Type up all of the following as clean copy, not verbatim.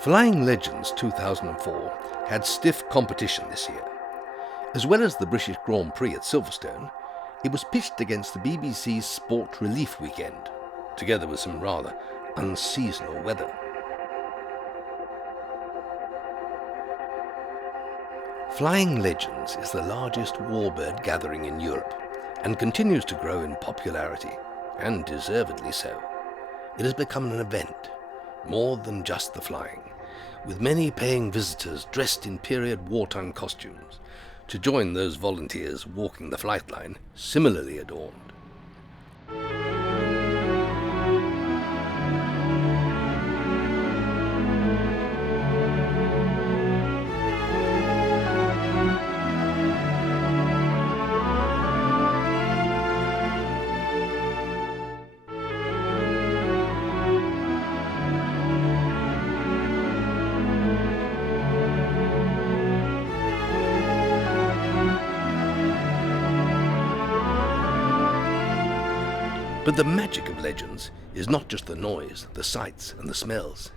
Flying Legends 2004 had stiff competition this year. As well as the British Grand Prix at Silverstone, it was pitched against the BBC's Sport Relief Weekend, together with some rather unseasonal weather. Flying Legends is the largest warbird gathering in Europe and continues to grow in popularity, and deservedly so. It has become an event, more than just the flying, with many paying visitors dressed in period wartime costumes to join those volunteers walking the flight line, similarly adorned. But the magic of Legends is not just the noise, the sights and the smells.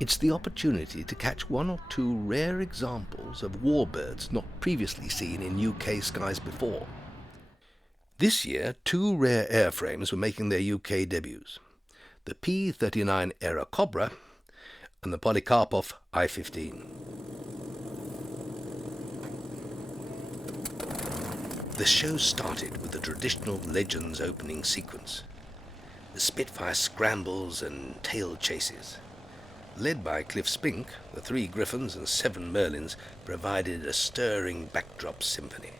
It's the opportunity to catch one or two rare examples of warbirds not previously seen in UK skies before. This year, two rare airframes were making their UK debuts: the P-39 Aerocobra and the Polikarpov I-15. The show started with the traditional Legends opening sequence. The Spitfire scrambles and tail chases. Led by Cliff Spink, the 3 Griffons and 7 Merlins provided a stirring backdrop symphony.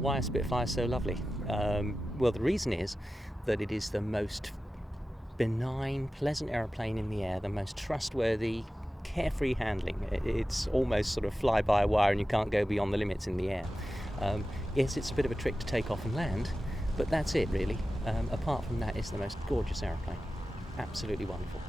Why are Spitfires so lovely? Well, the reason is that it is the most benign, pleasant aeroplane in the air, the most trustworthy, carefree handling. It's almost sort of fly-by-wire and you can't go beyond the limits in the air. Yes, it's a bit of a trick to take off and land, but that's it really. Apart from that, it's the most gorgeous aeroplane. Absolutely wonderful.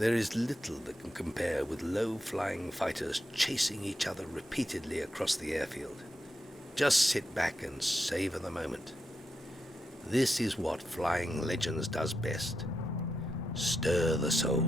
There is little that can compare with low-flying fighters chasing each other repeatedly across the airfield. Just sit back and savor the moment. This is what Flying Legends does best. Stir the soul.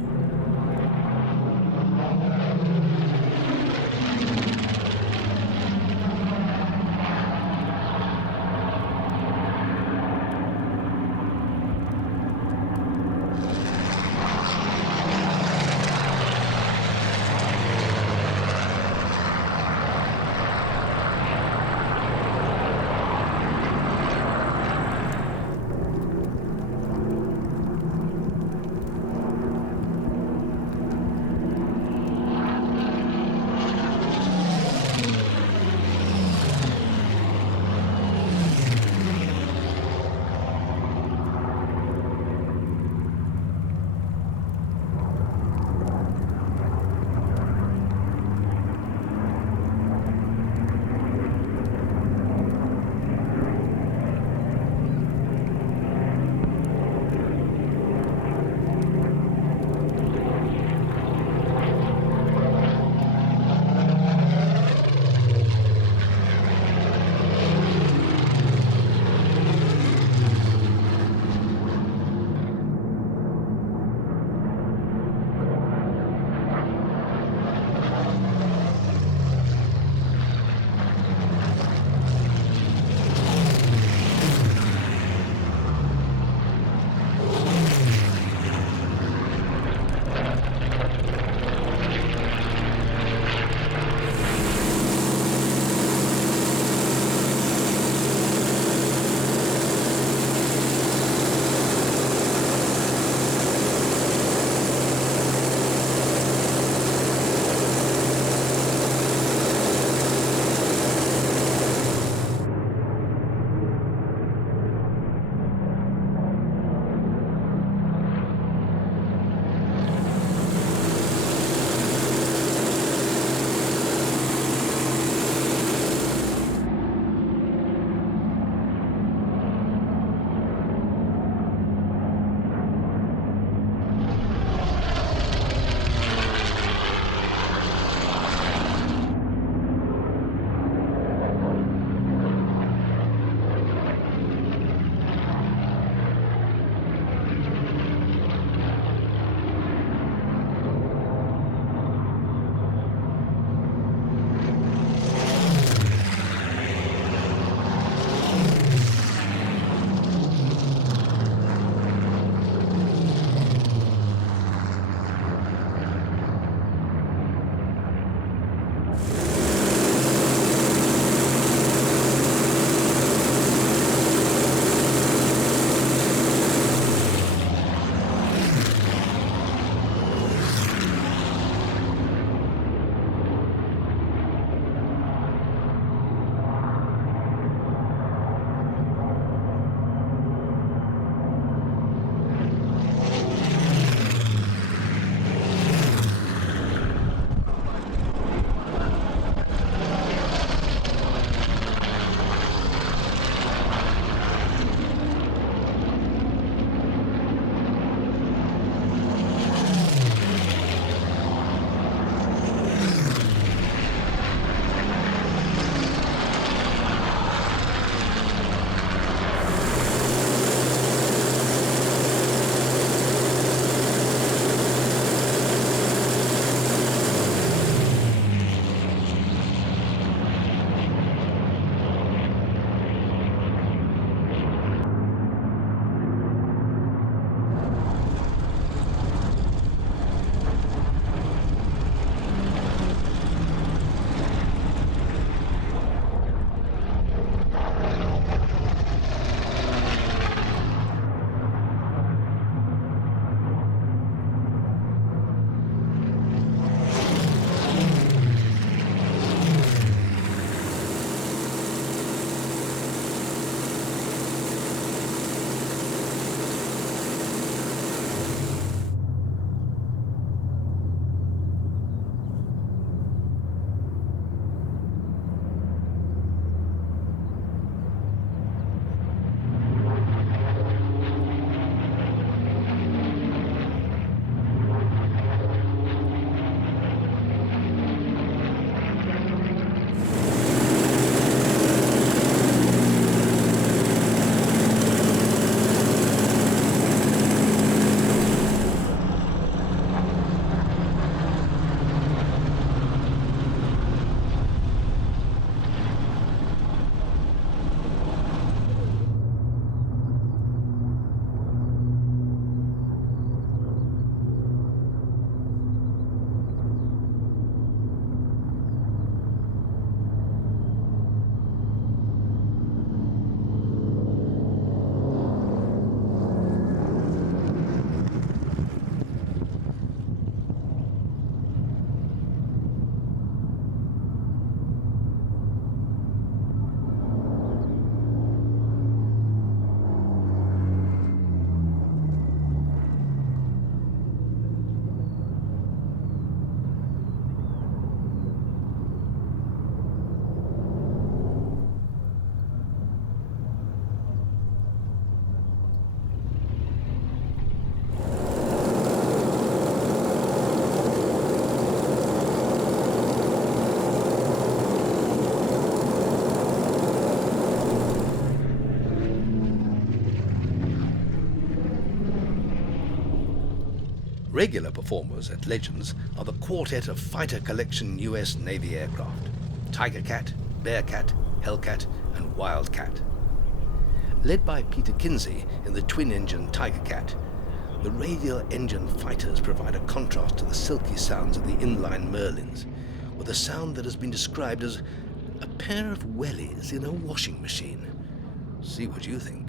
Regular performers at Legends are the quartet of fighter collection US Navy aircraft: Tiger Cat, Bearcat, Hellcat, and Wildcat. Led by Peter Kinsey in the twin-engine Tiger Cat, the radial engine fighters provide a contrast to the silky sounds of the inline Merlins, with a sound that has been described as a pair of wellies in a washing machine. See what you think.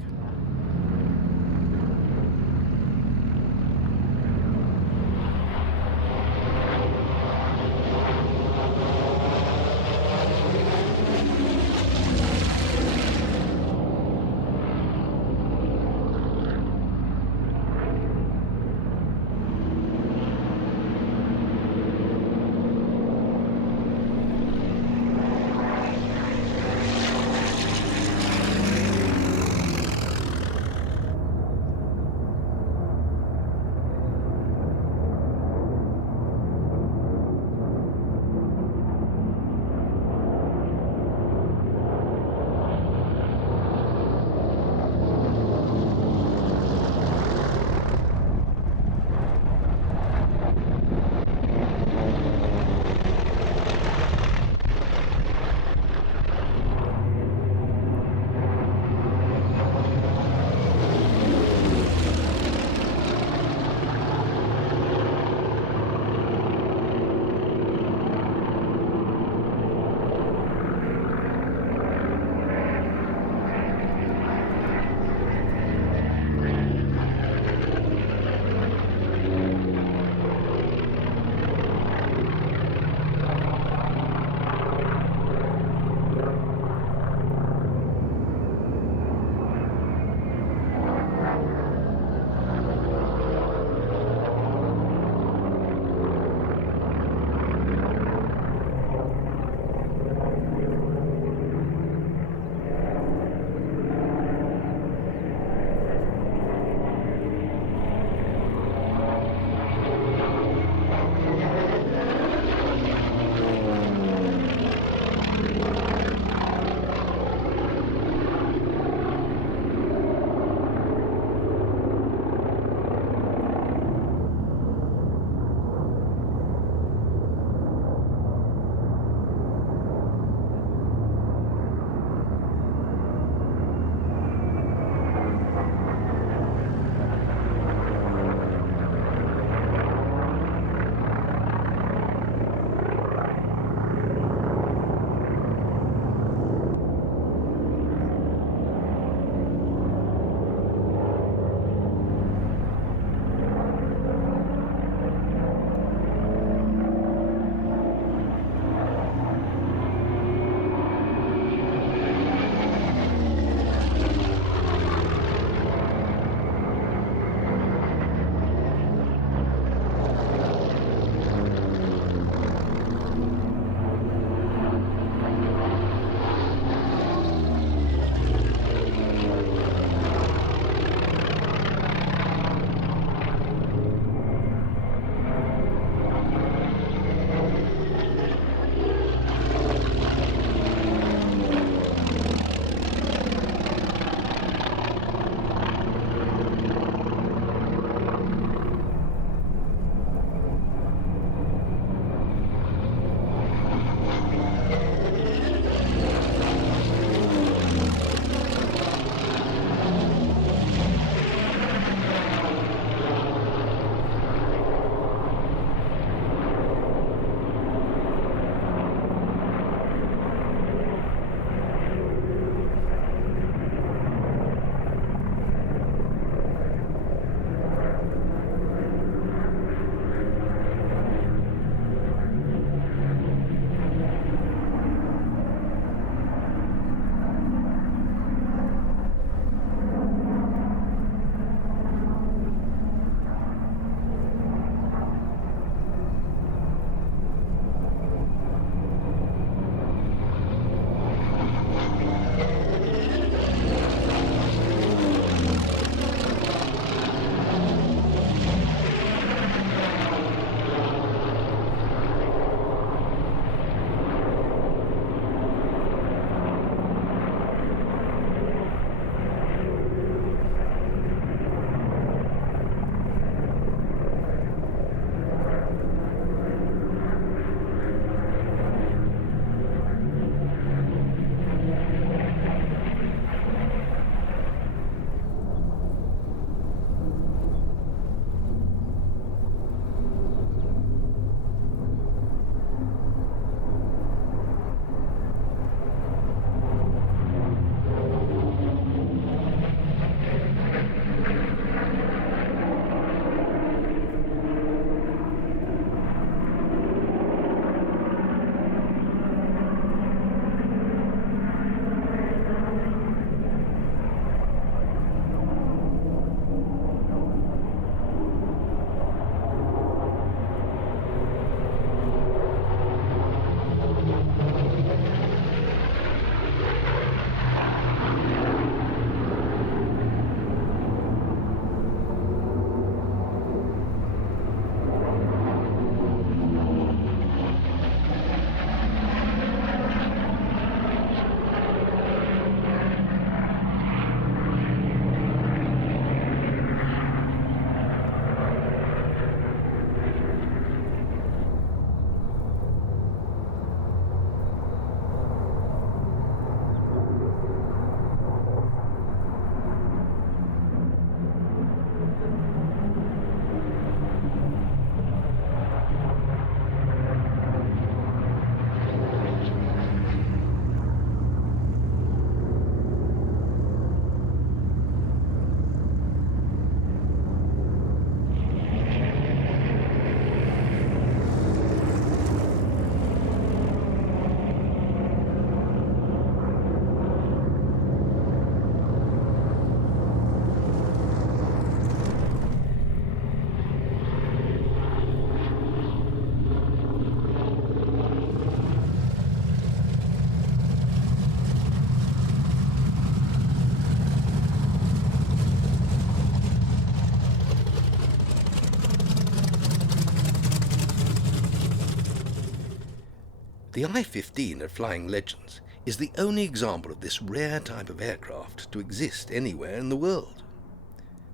The I-15 at Flying Legends is the only example of this rare type of aircraft to exist anywhere in the world.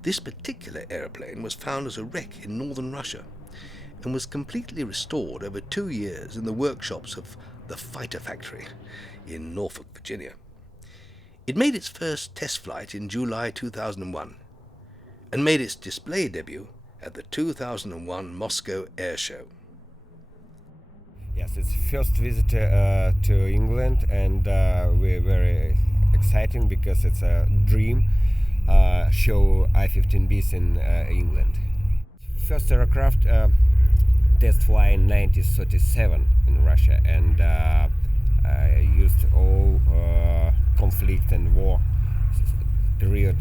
This particular aeroplane was found as a wreck in northern Russia and was completely restored over 2 years in the workshops of the Fighter Factory in Norfolk, Virginia. It made its first test flight in July 2001 and made its display debut at the 2001 Moscow Air Show. Yes, it's first visit to England, and we're very exciting because it's a dream show I-15Bs in England. First aircraft test fly in 1937 in Russia, and used all conflict and war period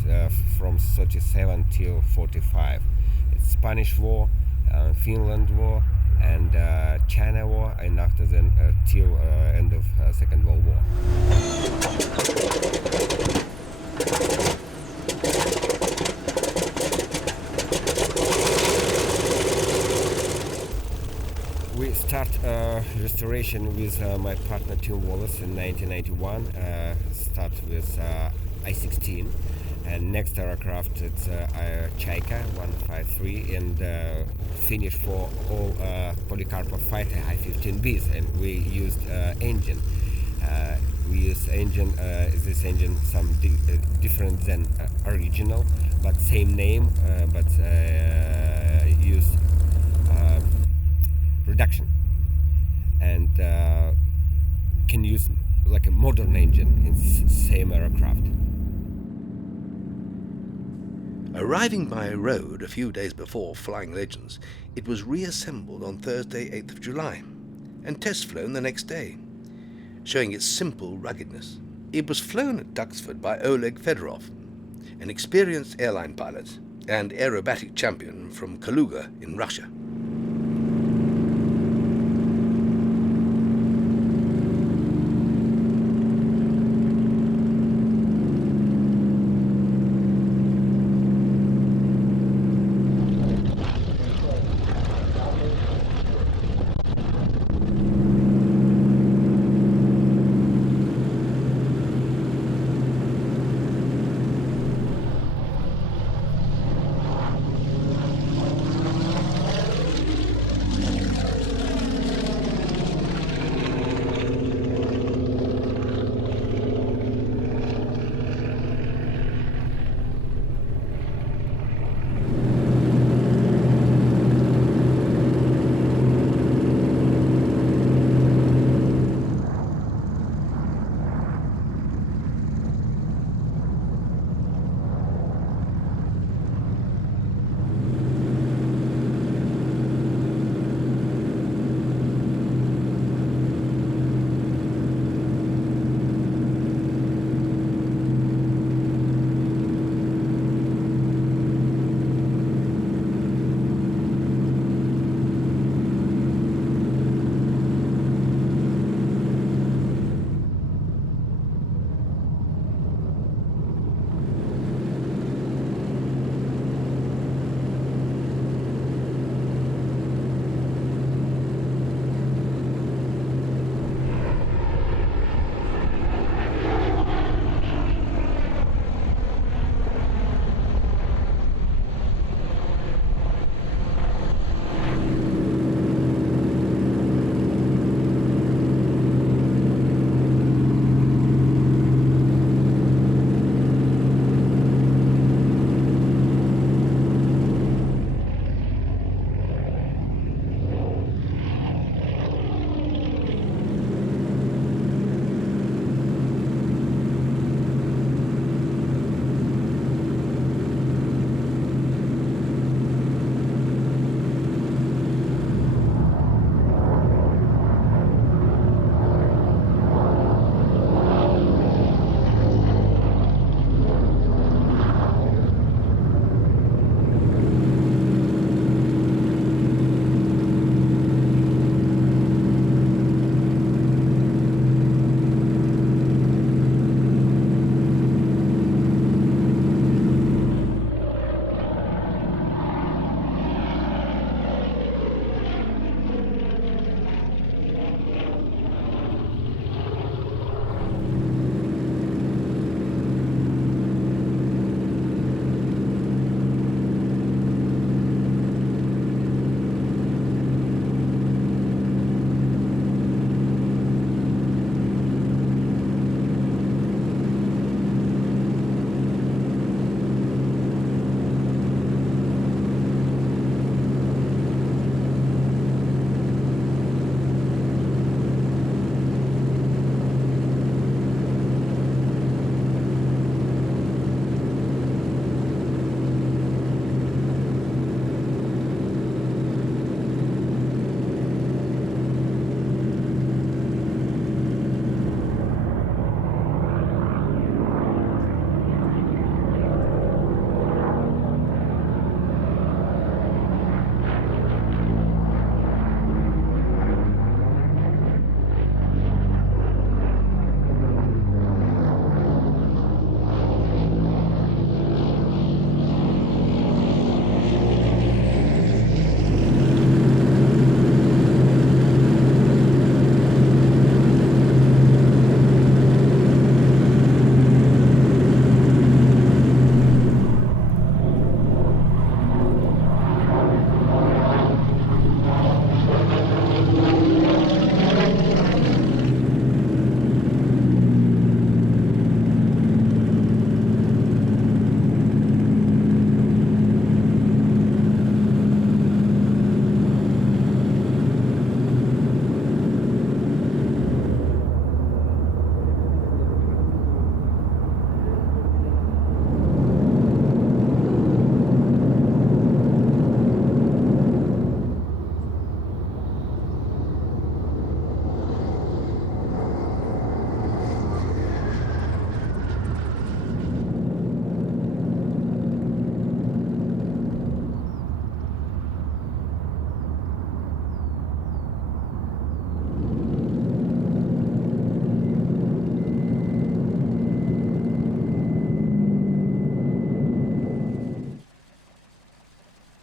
from 37 till 45. It's Spanish War, Finland War, and China War, and after then till end of Second World War. We start restoration with my partner Tim Wallace in 1991. Start with I-16, and next aircraft it's Chaika 153, and finish for all Polikarpov fighter I-15Bs, and we used engine. We use engine. This engine some different than original, but same name, but use reduction, and can use like a modern engine in same aircraft. Arriving by road a few days before Flying Legends, it was reassembled on Thursday, 8th of July, and test flown the next day, showing its simple ruggedness. It was flown at Daksford by Oleg Fedorov, an experienced airline pilot and aerobatic champion from Kaluga in Russia.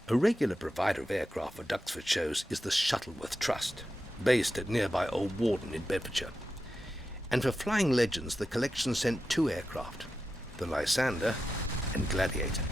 A regular provider of aircraft for Daksford shows is the Shuttleworth Trust, based at nearby Old Warden in Bedfordshire. And for flying legends, the collection sent 2 aircraft, the Lysander and Gladiator.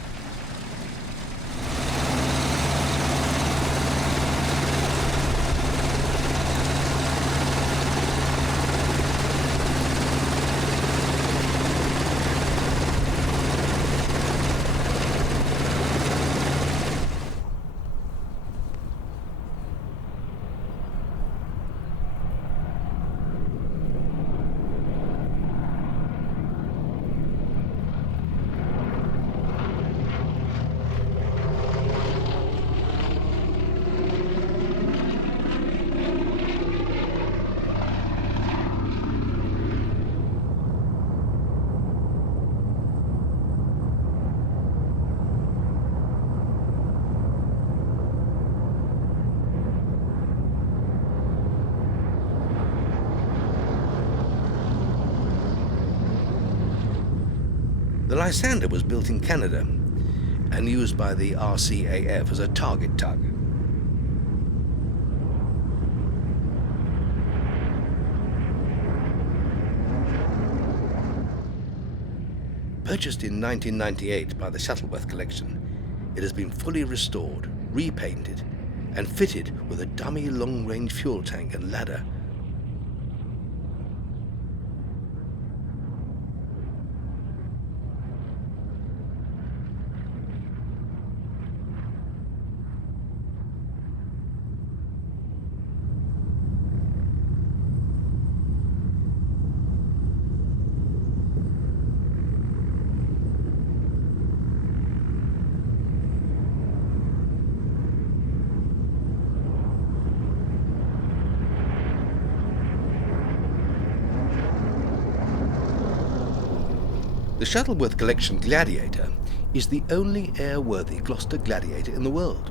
The Lysander was built in Canada and used by the RCAF as a target tug. Purchased in 1998 by the Shuttleworth Collection, it has been fully restored, repainted, and fitted with a dummy long-range fuel tank and ladder. The Shuttleworth Collection Gladiator is the only airworthy Gloucester Gladiator in the world.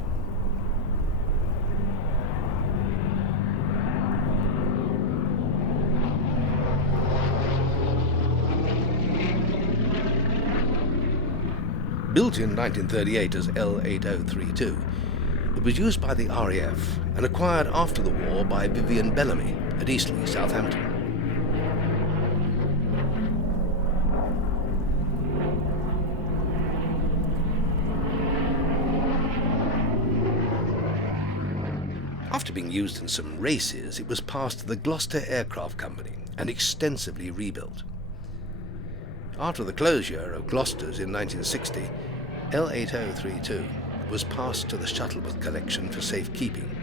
Built in 1938 as L8032, it was used by the RAF and acquired after the war by Vivian Bellamy at Eastleigh, Southampton. After being used in some races, it was passed to the Gloucester Aircraft Company and extensively rebuilt. After the closure of Gloucester's in 1960, L8032 was passed to the Shuttleworth Collection for safekeeping.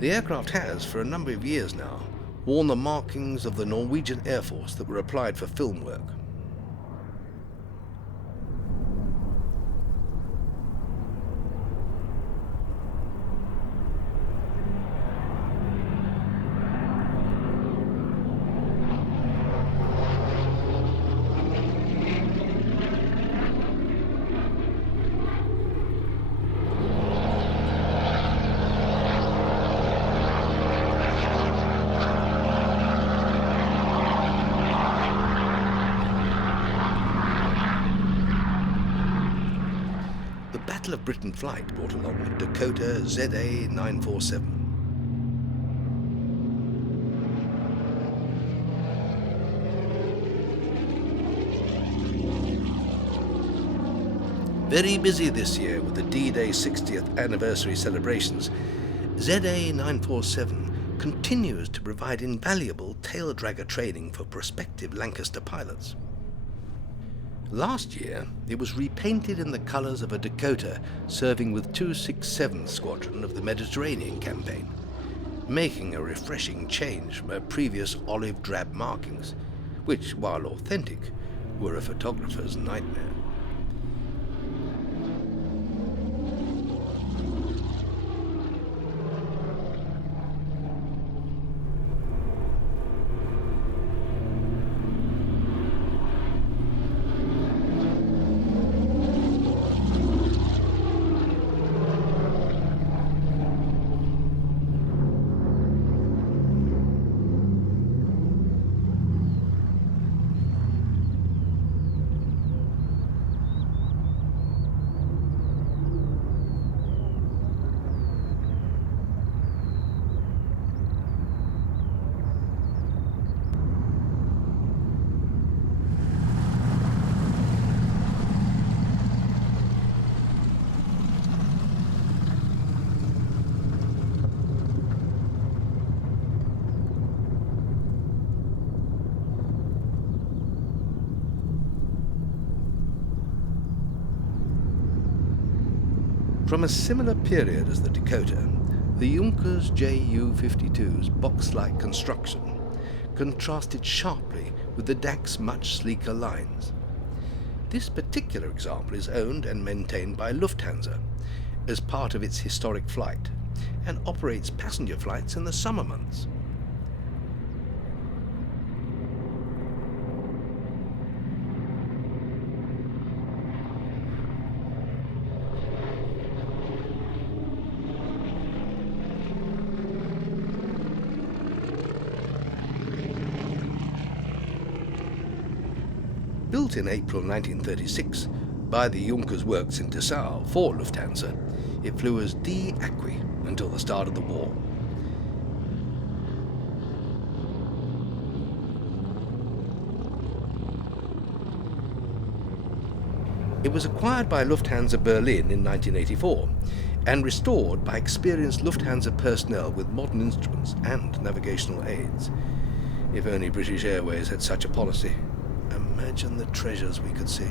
The aircraft has, for a number of years now, worn the markings of the Norwegian Air Force that were applied for film work. Battle of Britain flight brought along Dakota ZA-947. Very busy this year with the D-Day 60th anniversary celebrations, ZA-947 continues to provide invaluable tail dragger training for prospective Lancaster pilots. Last year, it was repainted in the colours of a Dakota serving with 267th Squadron of the Mediterranean campaign, making a refreshing change from her previous olive drab markings, which, while authentic, were a photographer's nightmare. From a similar period as the Dakota, the Junkers Ju-52's box-like construction contrasted sharply with the Dak's much sleeker lines. This particular example is owned and maintained by Lufthansa as part of its historic flight and operates passenger flights in the summer months. Built in April 1936 by the Junkers works in Dessau for Lufthansa, it flew as D Acqui until the start of the war. It was acquired by Lufthansa Berlin in 1984 and restored by experienced Lufthansa personnel with modern instruments and navigational aids. If only British Airways had such a policy. Imagine the treasures we could see.